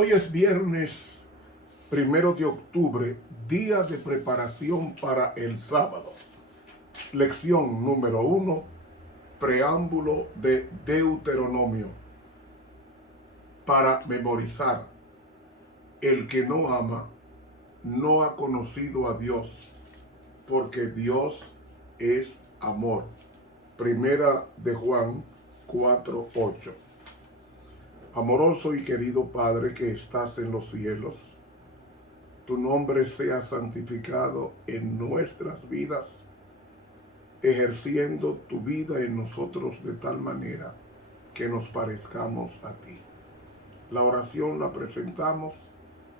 Hoy es viernes 1 de octubre, día de preparación para el sábado. Lección número 1, preámbulo de Deuteronomio. Para memorizar, el que no ama no ha conocido a Dios, porque Dios es amor. Primera de Juan 4:8. Amoroso y querido Padre que estás en los cielos, tu nombre sea santificado en nuestras vidas, ejerciendo tu vida en nosotros de tal manera que nos parezcamos a ti. La oración la presentamos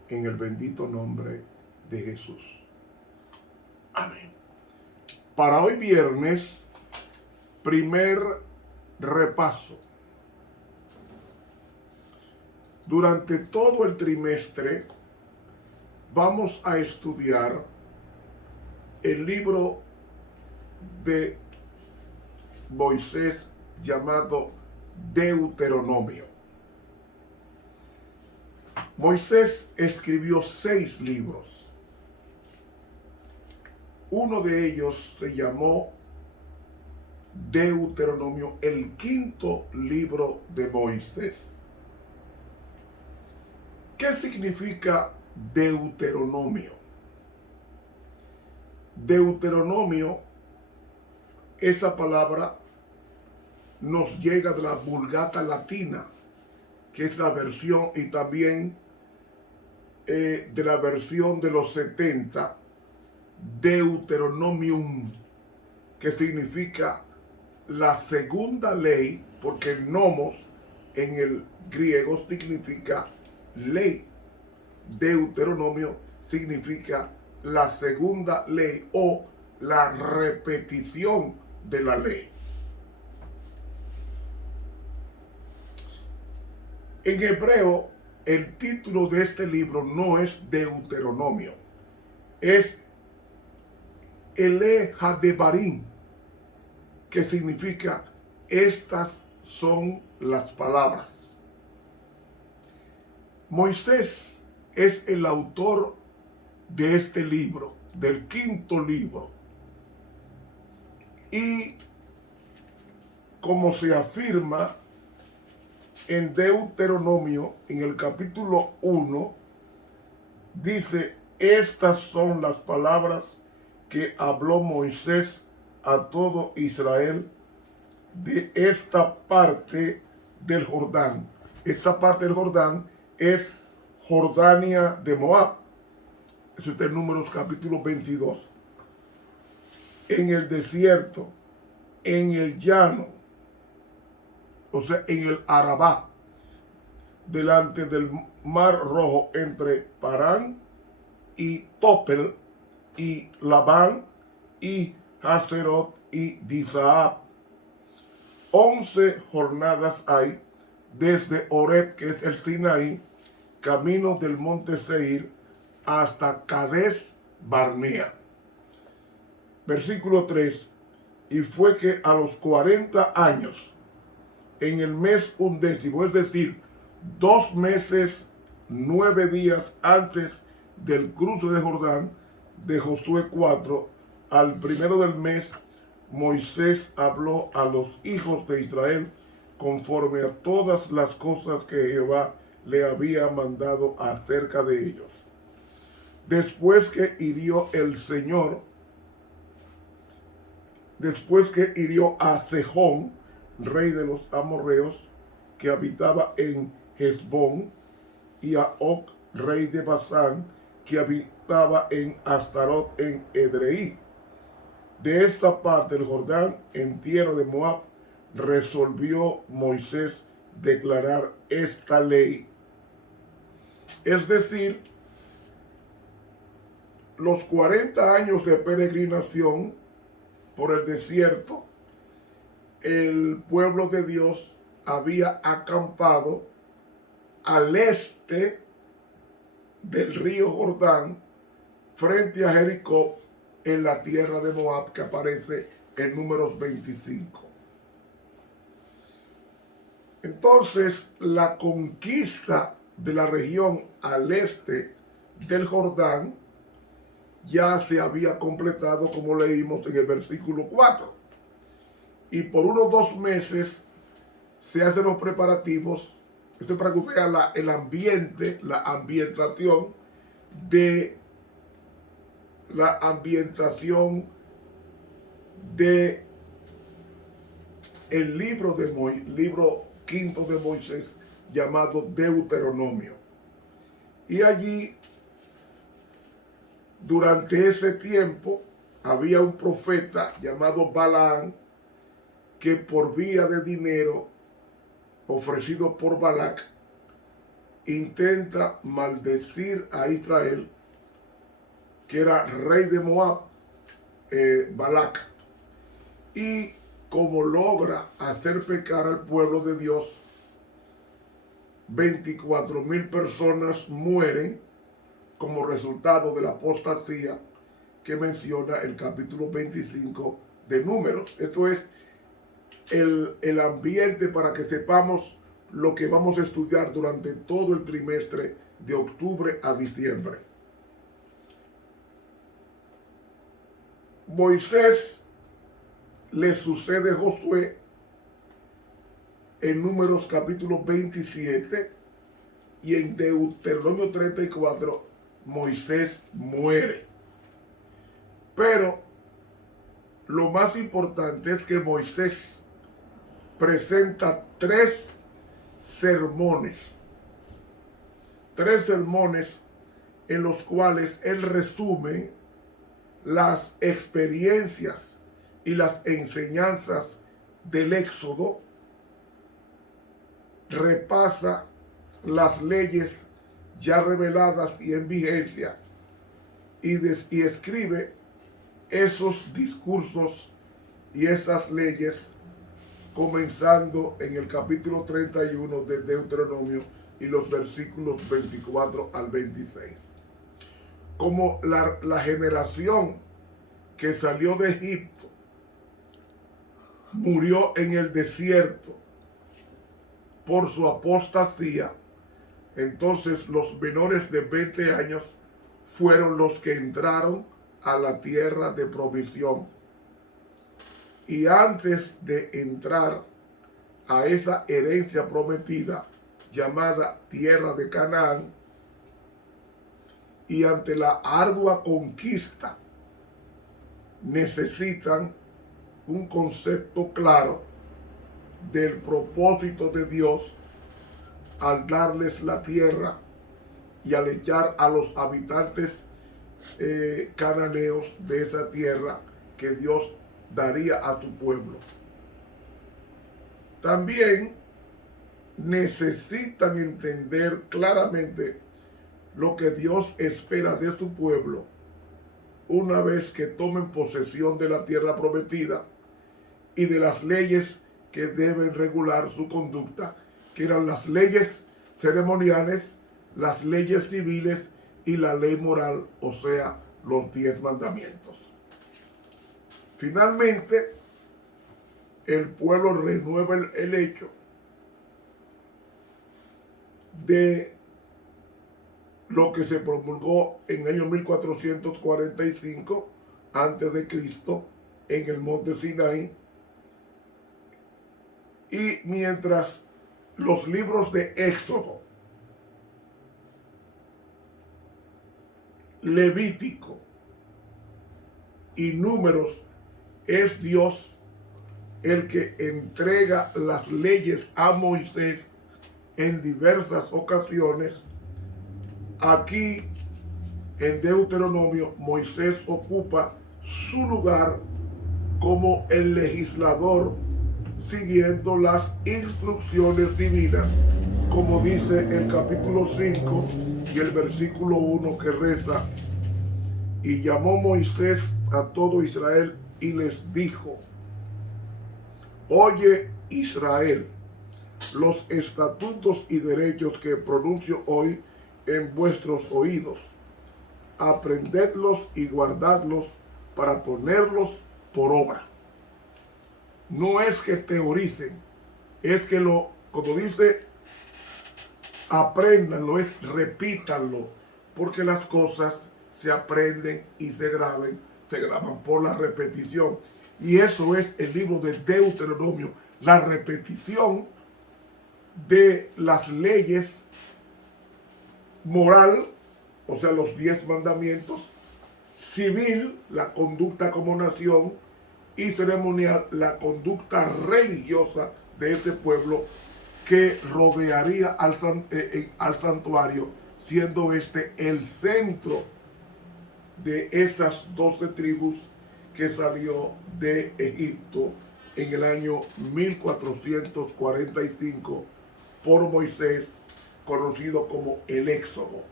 en el bendito nombre de Jesús. Amén. Para hoy viernes, primer repaso. Durante todo el trimestre vamos a estudiar el libro de Moisés llamado Deuteronomio. Moisés escribió 6 libros. Uno de ellos se llamó Deuteronomio, el 5º libro de Moisés. ¿Qué significa Deuteronomio? Deuteronomio, esa palabra nos llega de la Vulgata latina, que es la versión, y también de la versión de los 70, Deuteronomium, que significa la segunda ley, porque nomos en el griego significa ley. Deuteronomio significa la segunda ley o la repetición de la ley. En hebreo, el título de este libro no es Deuteronomio, es Ele Hadebarim, que significa estas son las palabras. Moisés es el autor de este libro, del 5º libro. Y como se afirma en Deuteronomio, en el capítulo 1, dice: estas son las palabras que habló Moisés a todo Israel de esta parte del Jordán. Esta parte del Jordán es Jordania de Moab. Eso está en Números capítulo 22. En el desierto, en el llano, o sea, en el Arabá, delante del Mar Rojo, entre Parán y Topel, y Labán, y Haserot, y Disaab. 11 jornadas hay desde Horeb, que es el Sinaí, camino del monte Seir, hasta Cades Barnea. Versículo 3. Y fue que a los 40 años, en el mes 11, es decir, 2 meses, 9 días antes del cruce de Jordán, de Josué 4, al primero del mes, Moisés habló a los hijos de Israel conforme a todas las cosas que Jehová le había mandado acerca de ellos. Después que hirió a Sejón, rey de los amorreos, que habitaba en Hesbón, y a Og, rey de Basán, que habitaba en Astarot en Edrei. De esta parte del Jordán, en tierra de Moab, resolvió Moisés declarar esta ley. Es decir, los 40 años de peregrinación por el desierto, el pueblo de Dios había acampado al este del río Jordán, frente a Jericó, en la tierra de Moab, que aparece en Números 25. Entonces, la conquista de la región al este del Jordán ya se había completado, como leímos en el versículo 4. Y por unos 2 meses se hacen los preparativos. Esto es para que vean el ambiente, la ambientación de el libro quinto de Moisés, llamado Deuteronomio. Y allí, durante ese tiempo, había un profeta llamado Balaam, que por vía de dinero ofrecido por Balac, intenta maldecir a Israel, que era rey de Moab, Balac, y como logra hacer pecar al pueblo de Dios, 24,000 personas mueren como resultado de la apostasía que menciona el capítulo 25 de Números. Esto es el ambiente para que sepamos lo que vamos a estudiar durante todo el trimestre de octubre a diciembre. Moisés le sucede a Josué en Números capítulo 27, y en Deuteronomio 34 Moisés muere. Pero lo más importante es que Moisés presenta 3 sermones en los cuales él resume las experiencias y las enseñanzas del Éxodo, repasa las leyes ya reveladas y en vigencia, y escribe esos discursos y esas leyes, comenzando en el capítulo 31 de Deuteronomio y los versículos 24 al 26. Como la generación que salió de Egipto murió en el desierto por su apostasía, entonces los menores de 20 años fueron los que entraron a la tierra de provisión. Y antes de entrar a esa herencia prometida llamada tierra de Canaán, y ante la ardua conquista, necesitan un concepto claro del propósito de Dios al darles la tierra y al echar a los habitantes cananeos de esa tierra que Dios daría a tu pueblo. También necesitan entender claramente lo que Dios espera de su pueblo una vez que tomen posesión de la tierra prometida, y de las leyes que deben regular su conducta, que eran las leyes ceremoniales, las leyes civiles y la ley moral, o sea, los 10 mandamientos. Finalmente, el pueblo renueva el hecho de lo que se promulgó en el año 1445 a.C. en el monte Sinaí. Y mientras los libros de Éxodo, Levítico y Números, es Dios el que entrega las leyes a Moisés en diversas ocasiones, aquí en Deuteronomio Moisés ocupa su lugar como el legislador, siguiendo las instrucciones divinas, como dice el capítulo 5 y el versículo 1, que reza: y llamó Moisés a todo Israel y les dijo: oye Israel, los estatutos y derechos que pronuncio hoy en vuestros oídos, aprendedlos y guardadlos para ponerlos por obra. No es que teoricen, es que como dice apréndanlo, repítanlo, porque las cosas se aprenden y se graban por la repetición. Y eso es el libro de Deuteronomio, la repetición de las leyes moral, o sea, los 10 mandamientos, civil, la conducta como nación, y ceremonial, la conducta religiosa de ese pueblo que rodearía al santuario, siendo este el centro de esas 12 tribus que salió de Egipto en el año 1445 por Moisés, conocido como el Éxodo.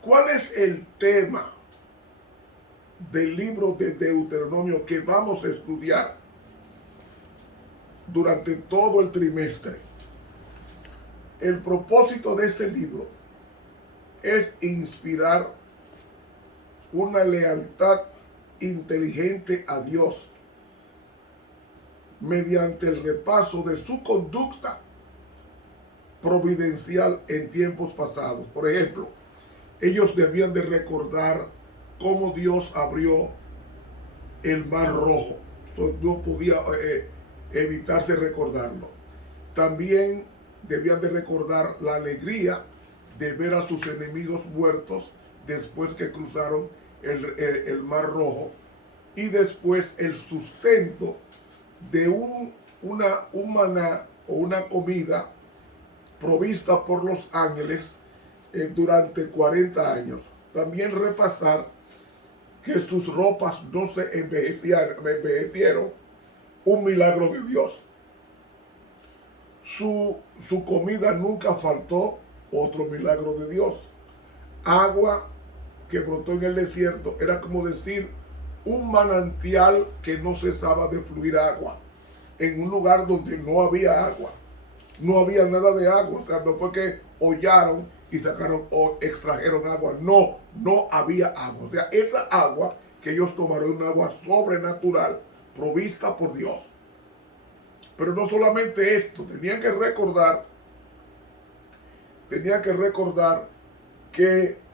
¿Cuál es el tema del libro de Deuteronomio que vamos a estudiar durante todo el trimestre? El propósito de este libro es inspirar una lealtad inteligente a Dios mediante el repaso de su conducta providencial en tiempos pasados. Por ejemplo, ellos debían de recordar cómo Dios abrió el Mar Rojo. Entonces, no podía evitarse recordarlo. También debían de recordar la alegría de ver a sus enemigos muertos después que cruzaron el Mar Rojo, y después el sustento de un maná o una comida provista por los ángeles durante 40 años. También repasar que sus ropas no se envejecieron, un milagro de Dios. Su comida nunca faltó, otro milagro de Dios. Agua que brotó en el desierto, era como decir un manantial que no cesaba de fluir agua, en un lugar donde no había agua, no había nada de agua. O sea, no fue que hollaron y sacaron o extrajeron agua, no había agua. O sea, esa agua que ellos tomaron es un agua sobrenatural, provista por Dios. Pero no solamente esto, tenían que recordar que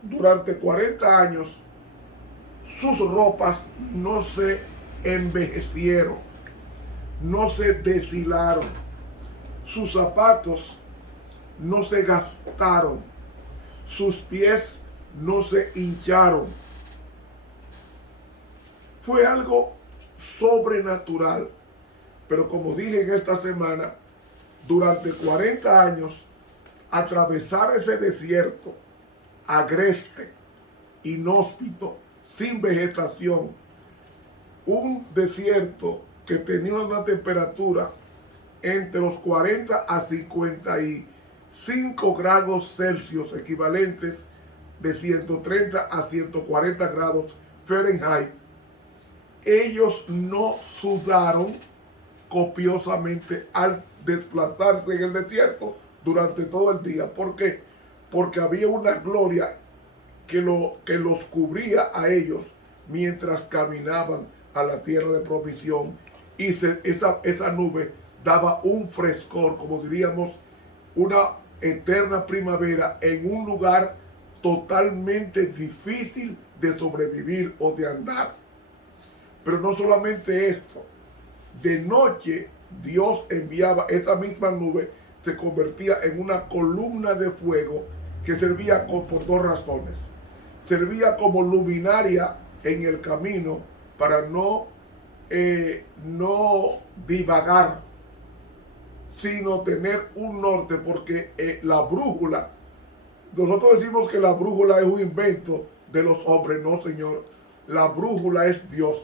durante 40 años sus ropas no se envejecieron, no se deshilaron, sus zapatos no se gastaron, sus pies no se hincharon. Fue algo sobrenatural, pero como dije en esta semana, durante 40 años atravesar ese desierto agreste, inhóspito, sin vegetación, un desierto que tenía una temperatura entre los 40 a 55 grados Celsius, equivalentes de 130 a 140 grados Fahrenheit. Ellos no sudaron copiosamente al desplazarse en el desierto durante todo el día. ¿Por qué? Porque había una gloria que los cubría a ellos mientras caminaban a la tierra de provisión, y esa nube daba un frescor, como diríamos, una eterna primavera en un lugar totalmente difícil de sobrevivir o de andar. Pero no solamente esto, de noche Dios enviaba esa misma nube, se convertía en una columna de fuego que servía por dos razones. Servía como luminaria en el camino para no divagar, sino tener un norte, porque la brújula, nosotros decimos que la brújula es un invento de los hombres. No, señor, la brújula es Dios.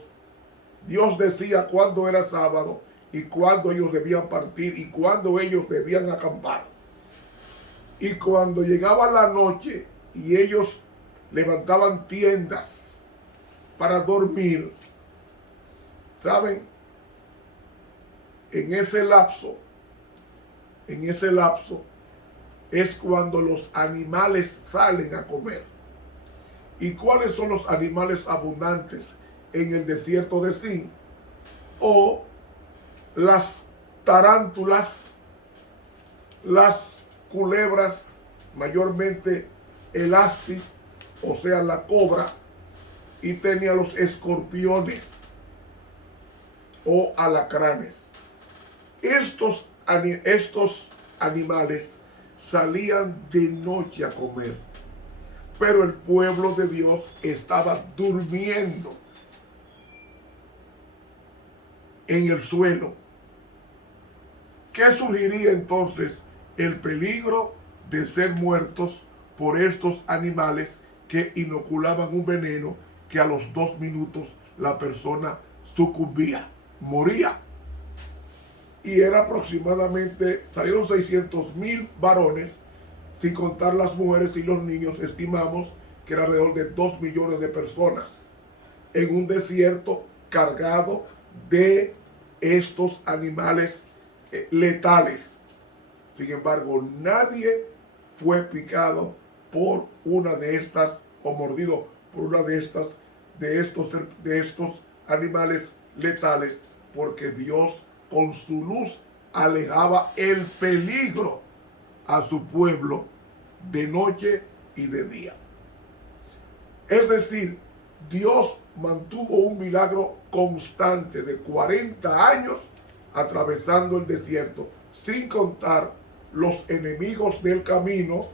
Dios decía cuándo era sábado y cuándo ellos debían partir y cuándo ellos debían acampar. Y cuando llegaba la noche y ellos levantaban tiendas para dormir, ¿saben? En ese lapso es cuando los animales salen a comer. ¿Y cuáles son los animales abundantes en el desierto de Sin? O las tarántulas, las culebras, mayormente el aspis, o sea, la cobra, y tenía los escorpiones o alacranes. Estos animales salían de noche a comer, pero el pueblo de Dios estaba durmiendo en el suelo. ¿Qué surgiría entonces? El peligro de ser muertos por estos animales que inoculaban un veneno que a los 2 minutos la persona sucumbía, moría. Y era aproximadamente, salieron 600,000 varones, sin contar las mujeres y los niños. Estimamos que era alrededor de 2 millones de personas en un desierto cargado de estos animales letales. Sin embargo, nadie fue picado por una de estas o mordido por una de estos animales letales, porque Dios con su luz alejaba el peligro a su pueblo de noche y de día. Es decir, Dios mantuvo un milagro constante de 40 años atravesando el desierto, sin contar los enemigos del camino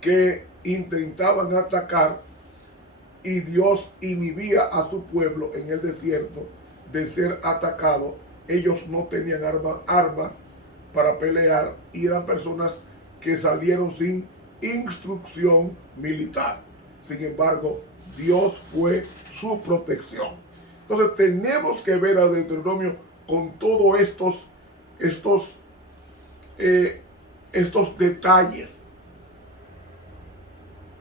que intentaban atacar, y Dios inhibía a su pueblo en el desierto de ser atacado. Ellos no tenían armas para pelear y eran personas que salieron sin instrucción militar. Sin embargo, Dios fue su protección. Entonces tenemos que ver a Deuteronomio con todos estos detalles.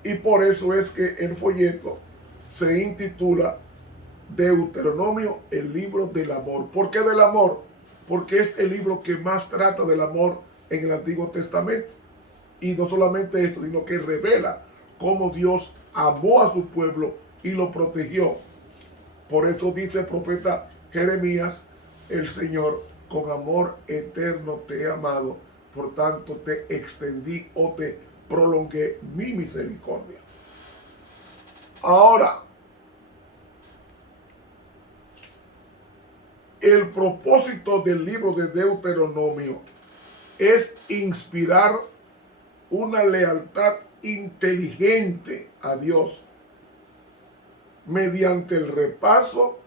Y por eso es que el folleto se intitula Deuteronomio, el libro del amor. ¿Por qué del amor? Porque es el libro que más trata del amor en el Antiguo Testamento. Y no solamente esto, sino que revela cómo Dios amó a su pueblo y lo protegió. Por eso dice el profeta Jeremías: el Señor, con amor eterno te he amado, por tanto te extendí o te prolongué mi misericordia. Ahora, el propósito del libro de Deuteronomio es inspirar una lealtad inteligente a Dios mediante el repaso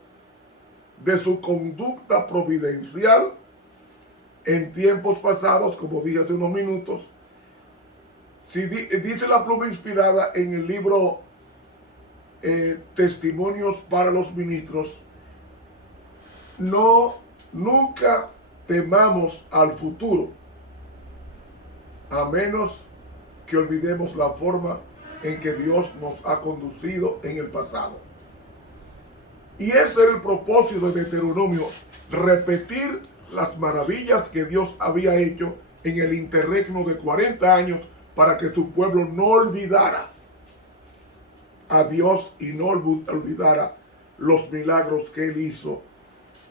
de su conducta providencial en tiempos pasados, como dije hace unos minutos. Si dice la pluma inspirada en el libro Testimonios para los Ministros, nunca temamos al futuro, a menos que olvidemos la forma en que Dios nos ha conducido en el pasado. Y ese era el propósito de Deuteronomio: repetir las maravillas que Dios había hecho en el interregno de 40 años, para que su pueblo no olvidara a Dios y no olvidara los milagros que Él hizo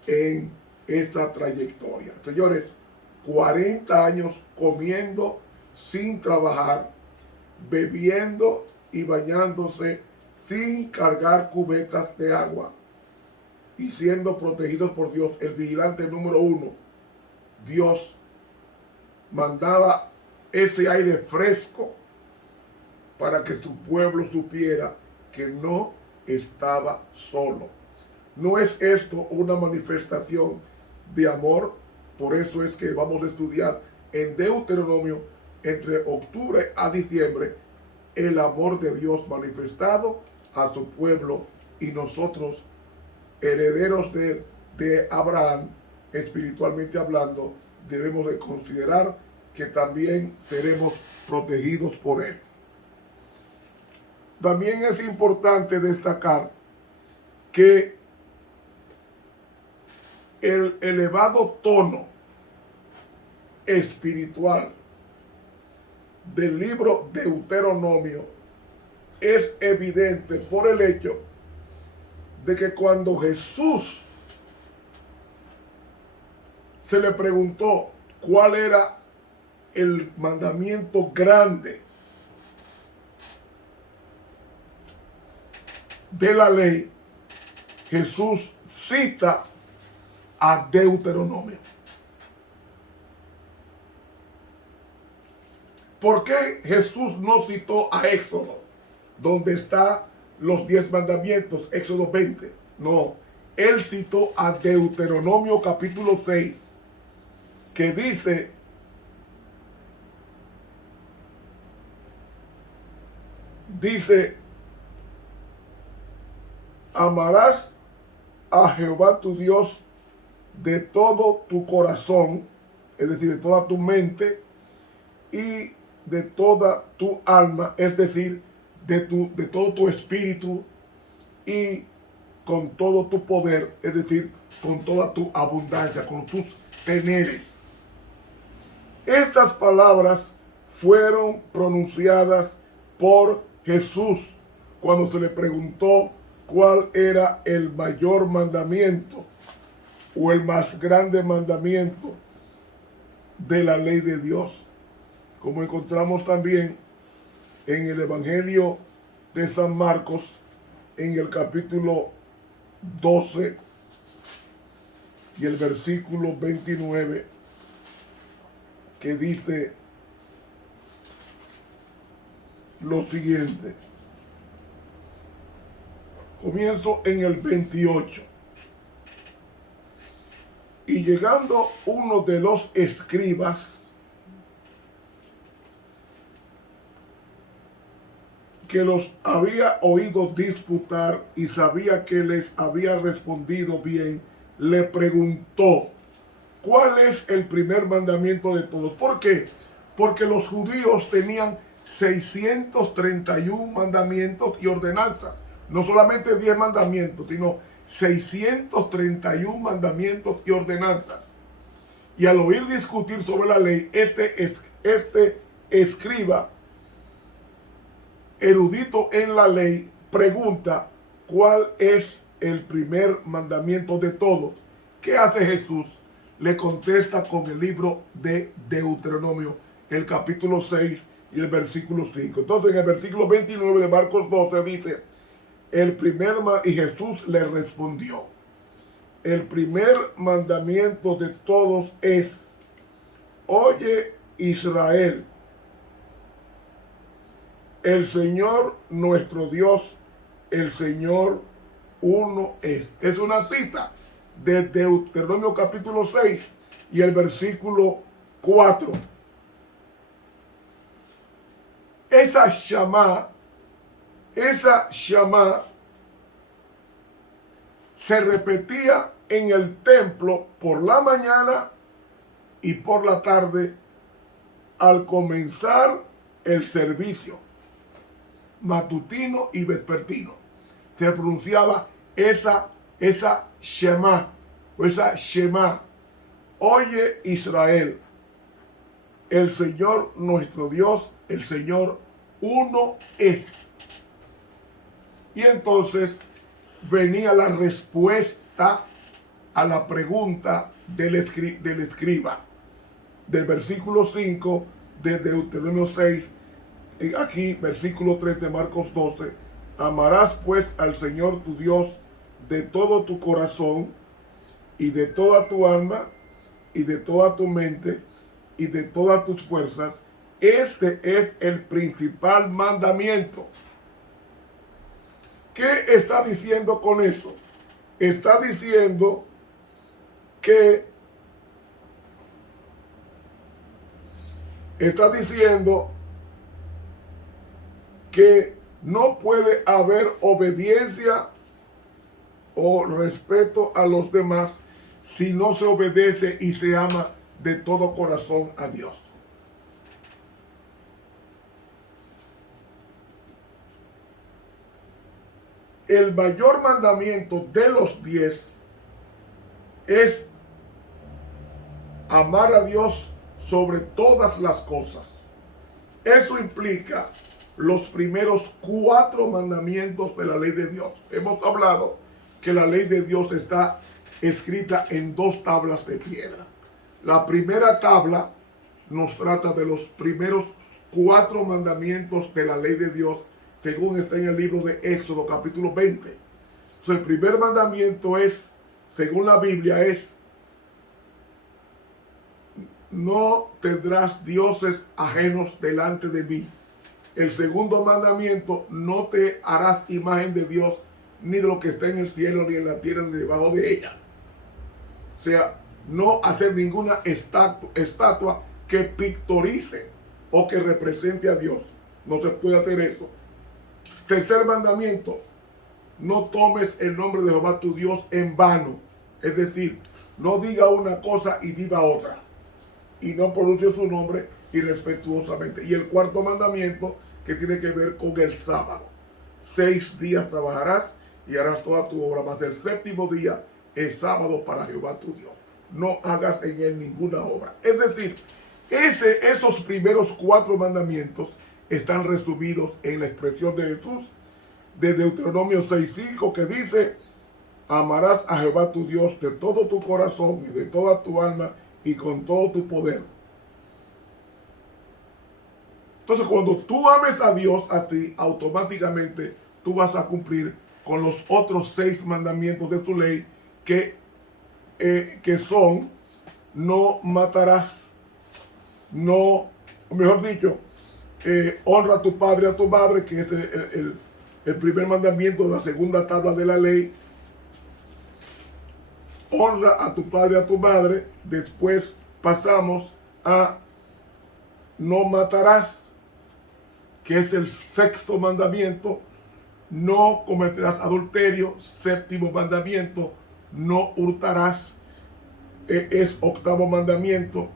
en esa trayectoria. Señores, 40 años comiendo sin trabajar, bebiendo y bañándose sin cargar cubetas de agua, y siendo protegidos por Dios, el vigilante número 1. Dios mandaba ese aire fresco para que su pueblo supiera que no estaba solo. ¿No es esto una manifestación de amor? Por eso es que vamos a estudiar en Deuteronomio, entre octubre a diciembre, el amor de Dios manifestado a su pueblo, y nosotros, herederos de Abraham, espiritualmente hablando, debemos de considerar que también seremos protegidos por Él. También es importante destacar que el elevado tono espiritual del libro Deuteronomio es evidente por el hecho de que cuando Jesús se le preguntó cuál era el mandamiento grande de la ley, Jesús cita a Deuteronomio. ¿Por qué Jesús no citó a Éxodo, donde están los 10 mandamientos, Éxodo 20? No, él citó a Deuteronomio capítulo 6, que dice, amarás a Jehová tu Dios de todo tu corazón, es decir, de toda tu mente, y de toda tu alma, es decir, de todo tu espíritu, y con todo tu poder, es decir, con toda tu abundancia, con tus teneres. Estas palabras fueron pronunciadas por Jesús cuando se le preguntó cuál era el mayor mandamiento o el más grande mandamiento de la ley de Dios. Como encontramos también en el Evangelio de San Marcos, en el capítulo 12 y el versículo 29, que dice lo siguiente. Comienzo en el 28. Y llegando uno de los escribas, que los había oído disputar y sabía que les había respondido bien, le preguntó, ¿cuál es el primer mandamiento de todos? ¿Por qué? Porque los judíos tenían 631 mandamientos y ordenanzas. No solamente 10 mandamientos, sino 631 mandamientos y ordenanzas. Y al oír discutir sobre la ley, este escriba, erudito en la ley, pregunta cuál es el primer mandamiento de todos. ¿Qué hace Jesús? Le contesta con el libro de Deuteronomio, el capítulo 6 y el versículo 5. Entonces en el versículo 29 de Marcos 12 dice, y Jesús le respondió, el primer mandamiento de todos es, oye Israel, el Señor nuestro Dios, el Señor uno es. Es una cita de Deuteronomio capítulo 6 y el versículo 4. Esa Shama se repetía en el templo por la mañana y por la tarde al comenzar el servicio matutino y vespertino. Se pronunciaba esa Shema, o esa Shema. Oye Israel, el Señor nuestro Dios, el Señor uno es. Y entonces venía la respuesta a la pregunta del escriba, del versículo 5 de Deuteronomio 6, aquí versículo 3 de Marcos 12, amarás pues al Señor tu Dios de todo tu corazón y de toda tu alma y de toda tu mente y de todas tus fuerzas. Este es el principal mandamiento. ¿Qué está diciendo con eso? Está diciendo que no puede haber obediencia o respeto a los demás si no se obedece y se ama de todo corazón a Dios. El mayor mandamiento de los 10 es amar a Dios sobre todas las cosas. Eso implica los primeros 4 mandamientos de la ley de Dios. Hemos hablado que la ley de Dios está escrita en 2 tablas de piedra. La primera tabla nos trata de los primeros 4 mandamientos de la ley de Dios, según está en el libro de Éxodo capítulo 20. Entonces, el primer mandamiento es, según la Biblia, es: no tendrás dioses ajenos delante de mí. El segundo mandamiento: no te harás imagen de Dios, ni de lo que está en el cielo, ni en la tierra, ni debajo de ella. O sea, no hacer ninguna estatua que pictorice o que represente a Dios. No se puede hacer eso. Tercer mandamiento: no tomes el nombre de Jehová tu Dios en vano. Es decir, no diga una cosa y diga otra, y no pronuncie su nombre irrespetuosamente. Y el cuarto mandamiento, que tiene que ver con el sábado: 6 días trabajarás y harás toda tu obra, mas el séptimo día es sábado para Jehová tu Dios. No hagas en él ninguna obra. Es decir, esos primeros 4 mandamientos están resumidos en la expresión de Jesús de Deuteronomio 6:5, que dice: amarás a Jehová tu Dios de todo tu corazón y de toda tu alma y con todo tu poder. Entonces, cuando tú ames a Dios así, automáticamente tú vas a cumplir con los otros 6 mandamientos de tu ley, que son: no matarás, no, mejor dicho, honra a tu padre y a tu madre, que es el primer mandamiento de la segunda tabla de la ley. Honra a tu padre y a tu madre. Después pasamos a no matarás, que es el sexto mandamiento. No cometerás adulterio. Séptimo mandamiento: no hurtarás. Es octavo mandamiento.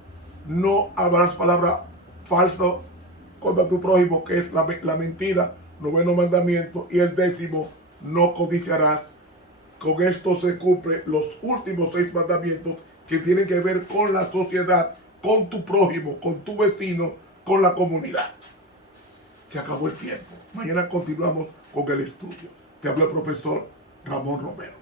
No hablarás palabra falsa contra tu prójimo, que es la mentira. Noveno mandamiento. Y el 10º: no codiciarás. Con esto se cumplen los últimos 6 mandamientos, que tienen que ver con la sociedad, con tu prójimo, con tu vecino, con la comunidad. Se acabó el tiempo. Mañana continuamos con el estudio. Te habla el profesor Ramón Romero.